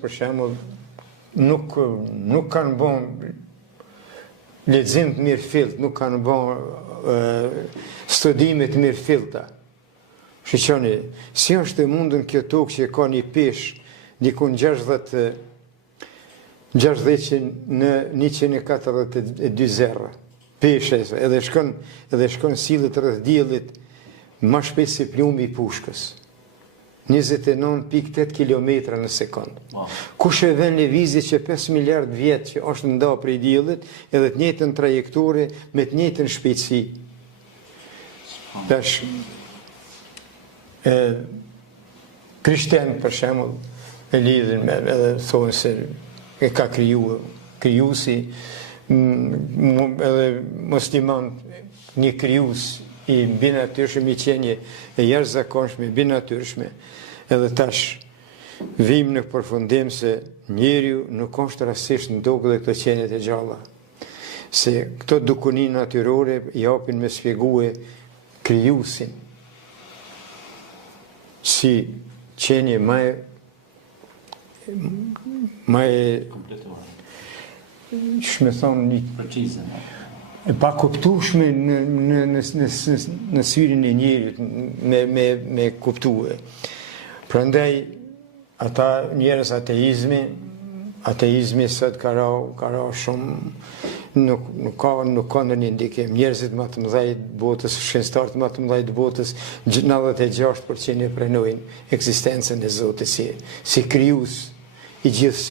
për shembull, nuk kanë bën lexim të mirë fillt, nuk kanë bën studime të mirë fillta. Shqiqoni, si është e mundën kjo tokë që ka një peshë dikun 60 në 142 zerra. Peshe, edhe shkon sillet rreth diellit më shpejt se plumbi i pushkës. 29.8 km në sekond. Kush e vën lëvizje që 5 miliard vjet që është nda prej diellit, edhe të njëjtën trajektore me të njëjtën shpejtësi. Tash krishterë për shembull e lidhin me edhe thonë se e ka krijuesi edhe musliman një krijues i binatyrshëm i qenje e jashtëzakonshme, binatyrshme, edhe tash vim në përfundim se njeriu nuk është rastisht ndogë dhe këto qenjet e gjalla. Se këto dukuni natyrore japin me shpjegue krijuesin si qenje më shme thonë një precize, e pa kuptueshme në syrin e njerit me kuptue. Prandaj ata njerëz ateizmi sot ka ra shumë nuk ka ndonjë ndikim. Njerëzit më të mëdhenj të botës, shkencëtarët më të mëdhenj të botës, 96% e pranojnë ekzistencën e Zotit si krijues i gjithë